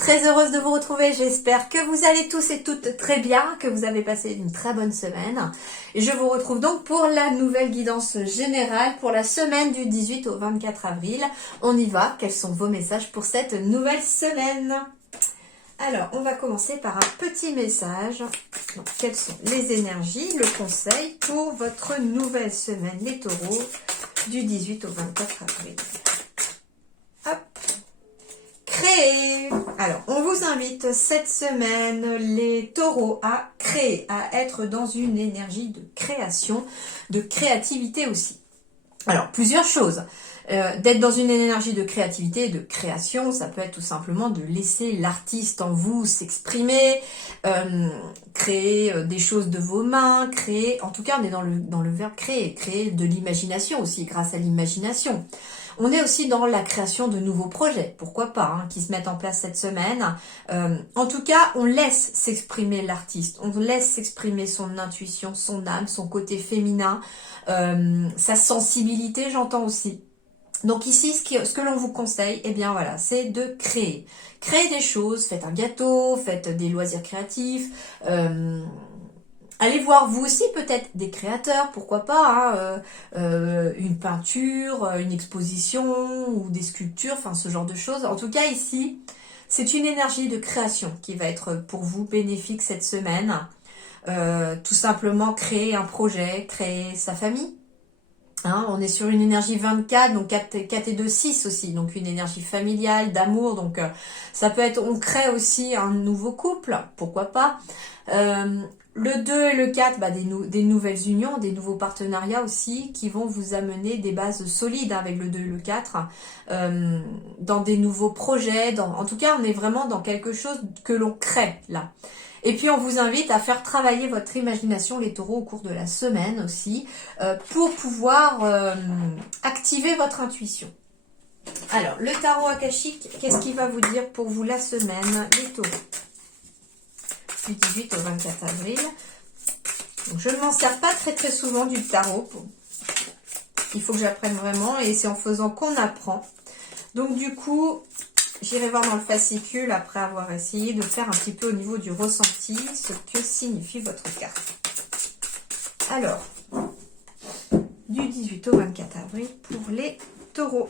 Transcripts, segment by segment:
très heureuse de vous retrouver. J'espère que vous allez tous et toutes très bien, que vous avez passé une très bonne semaine. Et je vous retrouve donc pour la nouvelle guidance générale pour la semaine du 18 au 24 avril. On y va. Quels sont vos messages pour cette nouvelle semaine? Alors, on va commencer par un petit message. Donc, quelles sont les énergies, le conseil pour votre nouvelle semaine, les taureaux, du 18 au 24 avril. Hop. Créer. Alors, on vous invite cette semaine, les taureaux, à créer, à être dans une énergie de création, de créativité aussi. Alors, plusieurs choses. D'être dans une énergie de créativité et de création, ça peut être tout simplement de laisser l'artiste en vous s'exprimer, créer des choses de vos mains, créer, en tout cas on est dans le verbe créer, créer de l'imagination aussi, grâce à l'imagination. On est aussi dans la création de nouveaux projets, pourquoi pas, hein, qui se mettent en place cette semaine. En tout cas, on laisse s'exprimer l'artiste, on laisse s'exprimer son intuition, son âme, son côté féminin, sa sensibilité, j'entends aussi. Donc ici, ce que l'on vous conseille, eh bien voilà, c'est de créer. Créer des choses, faites un gâteau, faites des loisirs créatifs, allez voir vous aussi peut-être des créateurs, pourquoi pas, hein, une peinture, une exposition ou des sculptures, enfin ce genre de choses. En tout cas ici, c'est une énergie de création qui va être pour vous bénéfique cette semaine. Tout simplement créer un projet, créer sa famille. Hein, on est sur une énergie 24, donc 4 et 2, 6 aussi, donc une énergie familiale, d'amour, donc ça peut être, on crée aussi un nouveau couple, pourquoi pas. Le 2 et le 4, des nouvelles unions, des nouveaux partenariats aussi qui vont vous amener des bases solides avec le 2 et le 4, dans des nouveaux projets, en tout cas on est vraiment dans quelque chose que l'on crée là. Et puis on vous invite à faire travailler votre imagination, les taureaux, au cours de la semaine aussi, pour pouvoir activer votre intuition. Alors, le tarot akashique, qu'est-ce qu'il va vous dire pour vous la semaine, les taureaux, du 18 au 24 avril. Donc, je ne m'en sers pas très très souvent du tarot. Il faut que j'apprenne vraiment et c'est en faisant qu'on apprend. Donc du coup, j'irai voir dans le fascicule après avoir essayé de faire un petit peu au niveau du ressenti ce que signifie votre carte. Alors, du 18 au 24 avril pour les taureaux.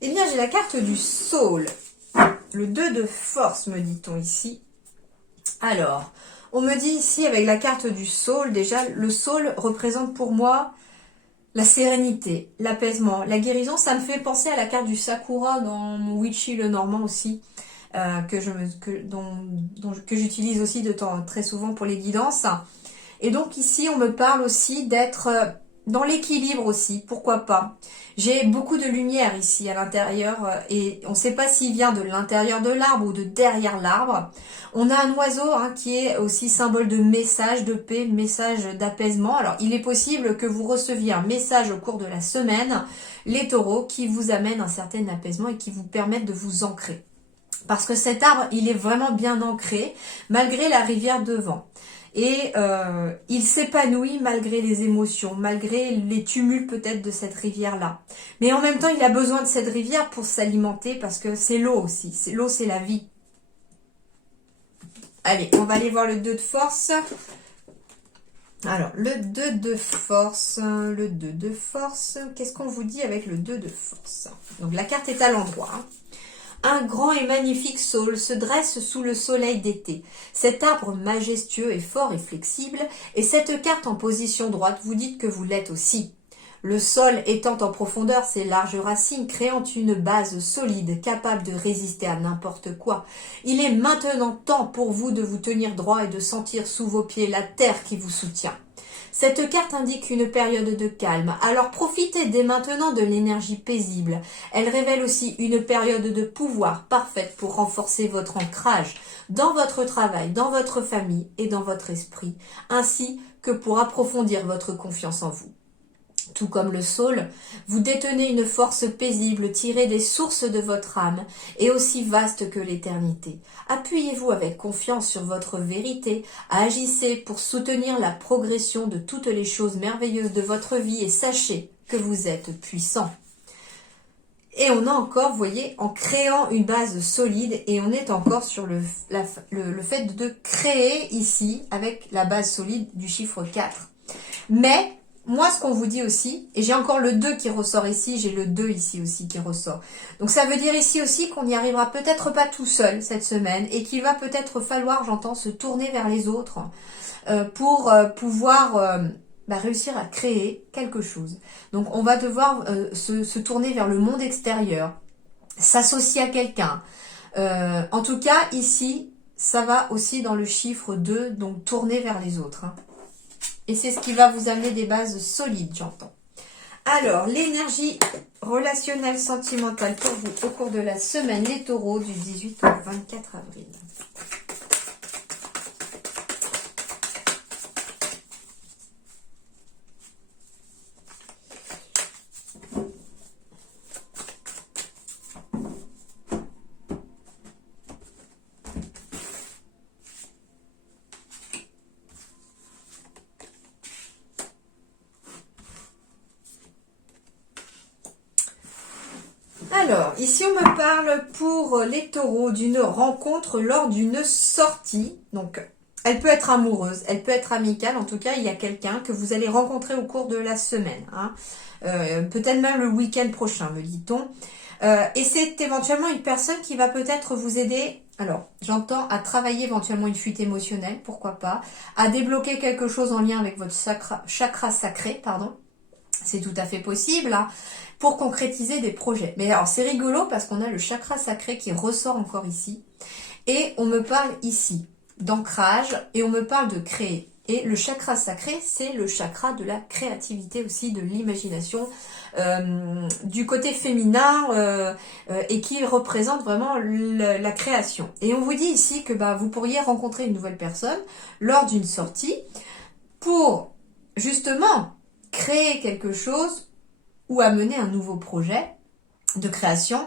Eh bien, j'ai la carte du Soul. Le 2 de force, me dit-on ici. Alors, on me dit ici avec la carte du Soul, déjà, le Soul représente pour moi la sérénité, l'apaisement, la guérison. Ça me fait penser à la carte du Sakura dans mon Witchy le Normand aussi, que j'utilise aussi très souvent pour les guidances. Et donc ici, on me parle aussi d'être dans l'équilibre aussi, pourquoi pas. J'ai beaucoup de lumière ici à l'intérieur et on ne sait pas s'il vient de l'intérieur de l'arbre ou de derrière l'arbre. On a un oiseau qui est aussi symbole de message de paix, message d'apaisement. Alors il est possible que vous receviez un message au cours de la semaine, les taureaux, qui vous amène un certain apaisement et qui vous permettent de vous ancrer. Parce que cet arbre, il est vraiment bien ancré, malgré la rivière devant. Et il s'épanouit malgré les émotions, malgré les tumultes peut-être de cette rivière-là. Mais en même temps, il a besoin de cette rivière pour s'alimenter parce que c'est l'eau aussi. L'eau, c'est la vie. Allez, on va aller voir le 2 de force. Alors, le 2 de force, qu'est-ce qu'on vous dit avec le 2 de force? Donc, la carte est à l'endroit, hein. Un grand et magnifique saule se dresse sous le soleil d'été. Cet arbre majestueux est fort et flexible, et cette carte en position droite vous dit que vous l'êtes aussi. Le sol étend en profondeur ses larges racines, créant une base solide, capable de résister à n'importe quoi. Il est maintenant temps pour vous de vous tenir droit et de sentir sous vos pieds la terre qui vous soutient. Cette carte indique une période de calme, alors profitez dès maintenant de l'énergie paisible. Elle révèle aussi une période de pouvoir parfaite pour renforcer votre ancrage dans votre travail, dans votre famille et dans votre esprit, ainsi que pour approfondir votre confiance en vous. Tout comme le saule, vous détenez une force paisible tirée des sources de votre âme et aussi vaste que l'éternité. Appuyez-vous avec confiance sur votre vérité, agissez pour soutenir la progression de toutes les choses merveilleuses de votre vie et sachez que vous êtes puissant. Et on a encore, vous voyez, en créant une base solide, et on est encore sur le fait de créer ici, avec la base solide du chiffre 4. Mais, moi, ce qu'on vous dit aussi, et j'ai encore le 2 qui ressort ici, j'ai le 2 ici aussi qui ressort. Donc ça veut dire ici aussi qu'on n'y arrivera peut-être pas tout seul cette semaine, et qu'il va peut-être falloir, j'entends, se tourner vers les autres pour pouvoir réussir à créer quelque chose. Donc on va devoir se tourner vers le monde extérieur, s'associer à quelqu'un. En tout cas, ici, ça va aussi dans le chiffre 2, donc tourner vers les autres. Hein. Et c'est ce qui va vous amener des bases solides, j'entends. Alors, l'énergie relationnelle sentimentale pour vous au cours de la semaine, les taureaux, du 18 au 24 avril. Alors, ici on me parle pour les taureaux d'une rencontre lors d'une sortie. Donc, elle peut être amoureuse, elle peut être amicale. En tout cas, il y a quelqu'un que vous allez rencontrer au cours de la semaine. Hein. Peut-être même le week-end prochain, me dit-on. Et c'est éventuellement une personne qui va peut-être vous aider. Alors, j'entends à travailler éventuellement une fuite émotionnelle, pourquoi pas. À débloquer quelque chose en lien avec votre chakra sacré, pardon. C'est tout à fait possible, hein, pour concrétiser des projets. Mais alors, c'est rigolo parce qu'on a le chakra sacré qui ressort encore ici. Et on me parle ici d'ancrage et on me parle de créer. Et le chakra sacré, c'est le chakra de la créativité aussi, de l'imagination, du côté féminin et qui représente vraiment la création. Et on vous dit ici que vous pourriez rencontrer une nouvelle personne lors d'une sortie pour justement créer quelque chose ou amener un nouveau projet de création.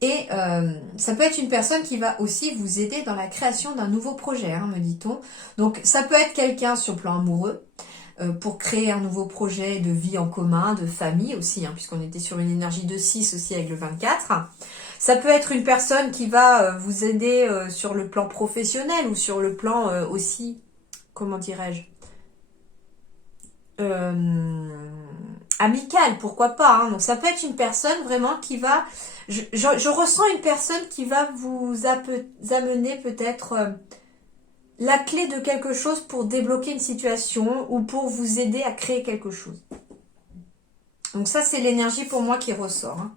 Et ça peut être une personne qui va aussi vous aider dans la création d'un nouveau projet, hein, me dit-on. Donc ça peut être quelqu'un sur le plan amoureux, pour créer un nouveau projet de vie en commun, de famille aussi, hein, puisqu'on était sur une énergie de 6 aussi avec le 24. Ça peut être une personne qui va vous aider sur le plan professionnel ou sur le plan aussi, comment dirais-je, amicale, pourquoi pas. Hein. Donc ça peut être une personne vraiment qui va... Je ressens une personne qui va vous amener peut-être la clé de quelque chose pour débloquer une situation ou pour vous aider à créer quelque chose. Donc ça, c'est l'énergie pour moi qui ressort. Hein.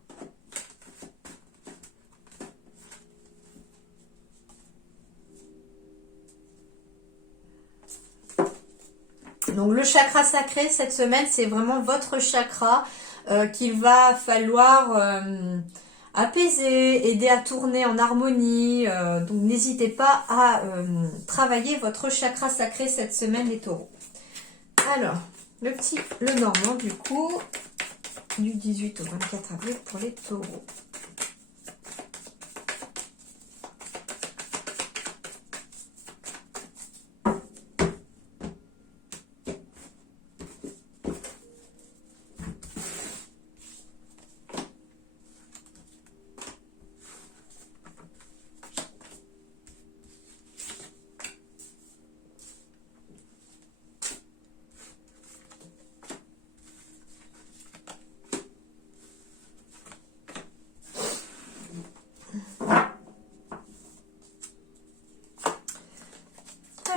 Donc le chakra sacré, cette semaine, c'est vraiment votre chakra qu'il va falloir apaiser, aider à tourner en harmonie. Donc n'hésitez pas à travailler votre chakra sacré cette semaine, les taureaux. Alors, le normand du coup, du 18 au 24 avril pour les taureaux.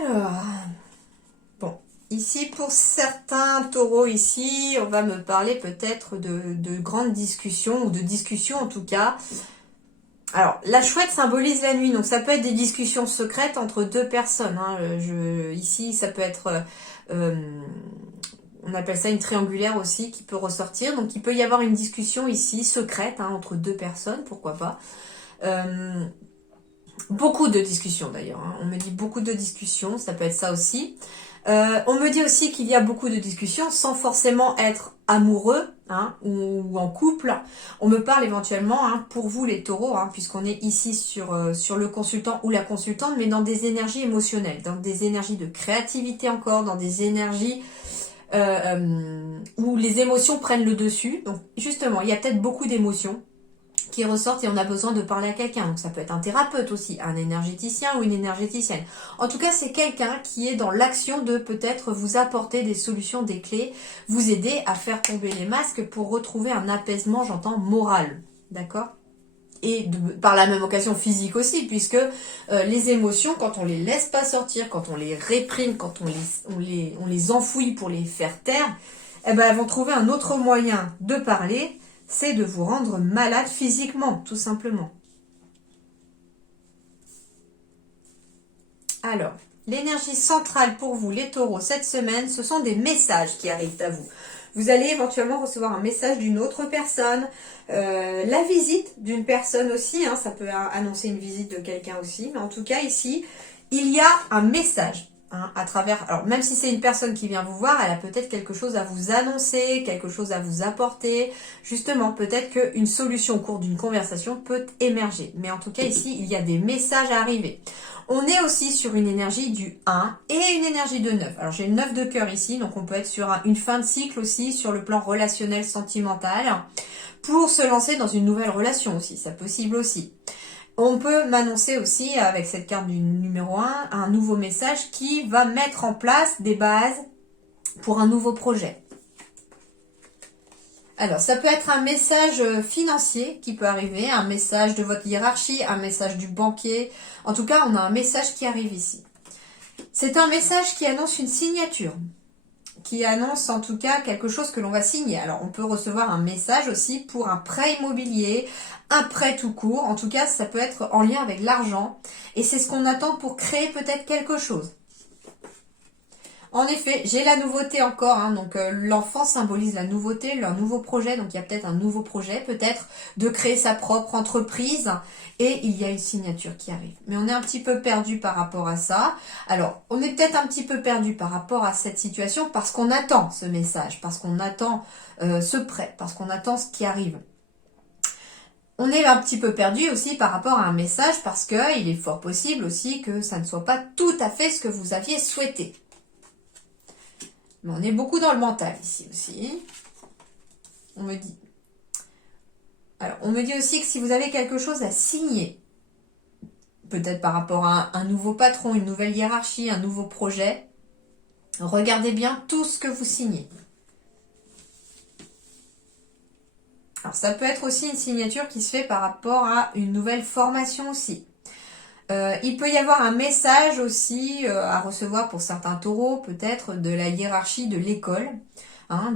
Alors, bon, ici pour certains taureaux ici, on va me parler peut-être de grandes discussions, ou de discussions en tout cas. Alors, la chouette symbolise la nuit, donc ça peut être des discussions secrètes entre deux personnes. Hein. Ici, ça peut être, on appelle ça une triangulaire aussi, qui peut ressortir. Donc, il peut y avoir une discussion ici, secrète, hein, entre deux personnes, pourquoi pas. Beaucoup de discussions d'ailleurs, hein. On me dit beaucoup de discussions, ça peut être ça aussi. On me dit aussi qu'il y a beaucoup de discussions sans forcément être amoureux, hein, ou en couple. On me parle éventuellement, hein, pour vous les taureaux, hein, puisqu'on est ici sur le consultant ou la consultante, mais dans des énergies émotionnelles, dans des énergies de créativité encore, dans des énergies où les émotions prennent le dessus. Donc justement, il y a peut-être beaucoup d'émotions. qui ressortent et on a besoin de parler à quelqu'un. Donc ça peut être un thérapeute aussi, un énergéticien ou une énergéticienne. En tout cas, c'est quelqu'un qui est dans l'action de peut-être vous apporter des solutions, des clés, vous aider à faire tomber les masques pour retrouver un apaisement, j'entends, moral. D'accord ? Et par la même occasion physique aussi, puisque les émotions, quand on les laisse pas sortir, quand on les réprime, quand on les enfouit pour les faire taire, eh ben, elles vont trouver un autre moyen de parler, c'est de vous rendre malade physiquement, tout simplement. Alors, l'énergie centrale pour vous, les taureaux, cette semaine, ce sont des messages qui arrivent à vous. Vous allez éventuellement recevoir un message d'une autre personne, la visite d'une personne aussi, hein, ça peut annoncer une visite de quelqu'un aussi, mais en tout cas ici, il y a un message. Hein, à travers, alors même si c'est une personne qui vient vous voir, elle a peut-être quelque chose à vous annoncer, quelque chose à vous apporter. Justement, peut-être qu'une solution au cours d'une conversation peut émerger. Mais en tout cas, ici, il y a des messages à arriver. On est aussi sur une énergie du 1 et une énergie de 9. Alors j'ai le 9 de cœur ici, donc on peut être sur une fin de cycle aussi, sur le plan relationnel, sentimental, pour se lancer dans une nouvelle relation aussi, c'est possible aussi. On peut m'annoncer aussi, avec cette carte du numéro 1, un nouveau message qui va mettre en place des bases pour un nouveau projet. Alors, ça peut être un message financier qui peut arriver, un message de votre hiérarchie, un message du banquier. En tout cas, on a un message qui arrive ici. C'est un message qui annonce une signature, qui annonce en tout cas quelque chose que l'on va signer. Alors, on peut recevoir un message aussi pour un prêt immobilier, un prêt tout court. En tout cas, ça peut être en lien avec l'argent. Et c'est ce qu'on attend pour créer peut-être quelque chose. En effet, j'ai la nouveauté encore, hein, donc l'enfant symbolise la nouveauté, leur nouveau projet, donc il y a peut-être un nouveau projet, peut-être de créer sa propre entreprise, et il y a une signature qui arrive. Mais on est un petit peu perdu par rapport à ça. Alors, on est peut-être un petit peu perdu par rapport à cette situation parce qu'on attend ce message, parce qu'on attend ce prêt, parce qu'on attend ce qui arrive. On est un petit peu perdu aussi par rapport à un message parce qu'il est fort possible aussi que ça ne soit pas tout à fait ce que vous aviez souhaité. Mais on est beaucoup dans le mental ici aussi. On me dit. Alors, on me dit aussi que si vous avez quelque chose à signer, peut-être par rapport à un nouveau patron, une nouvelle hiérarchie, un nouveau projet, regardez bien tout ce que vous signez. Alors, ça peut être aussi une signature qui se fait par rapport à une nouvelle formation aussi. Il peut y avoir un message aussi à recevoir pour certains taureaux, peut-être de la hiérarchie de l'école. Hein,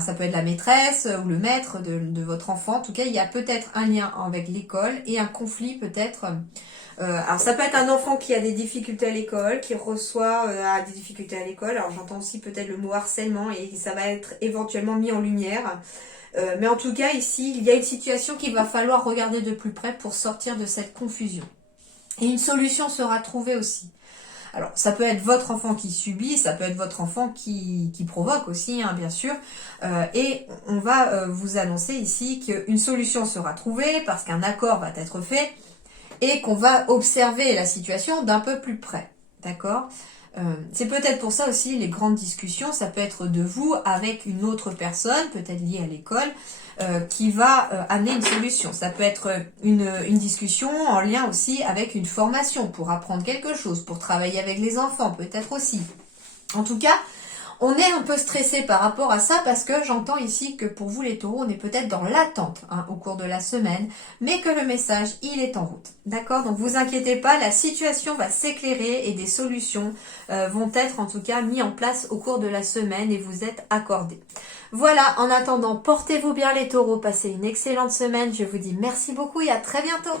ça peut être la maîtresse ou le maître de votre enfant. En tout cas, il y a peut-être un lien avec l'école et un conflit peut-être. Alors ça peut être un enfant qui a des difficultés à l'école, qui reçoit des difficultés à l'école. Alors j'entends aussi peut-être le mot harcèlement et ça va être éventuellement mis en lumière. Mais en tout cas, ici, il y a une situation qu'il va falloir regarder de plus près pour sortir de cette confusion. Et une solution sera trouvée aussi. Alors, ça peut être votre enfant qui subit, ça peut être votre enfant qui provoque aussi, hein, bien sûr. Et on va vous annoncer ici qu'une solution sera trouvée parce qu'un accord va être fait et qu'on va observer la situation d'un peu plus près. D'accord ? C'est peut-être pour ça aussi les grandes discussions, ça peut être de vous avec une autre personne, peut-être liée à l'école, qui va amener une solution. Ça peut être une discussion en lien aussi avec une formation pour apprendre quelque chose, pour travailler avec les enfants, peut-être aussi. En tout cas, on est un peu stressé par rapport à ça parce que j'entends ici que pour vous les taureaux, on est peut-être dans l'attente au cours de la semaine, mais que le message, il est en route. D'accord ? Donc vous inquiétez pas, la situation va s'éclairer et des solutions vont être en tout cas mises en place au cours de la semaine et vous êtes accordés. Voilà, en attendant, portez-vous bien les taureaux, passez une excellente semaine. Je vous dis merci beaucoup et à très bientôt.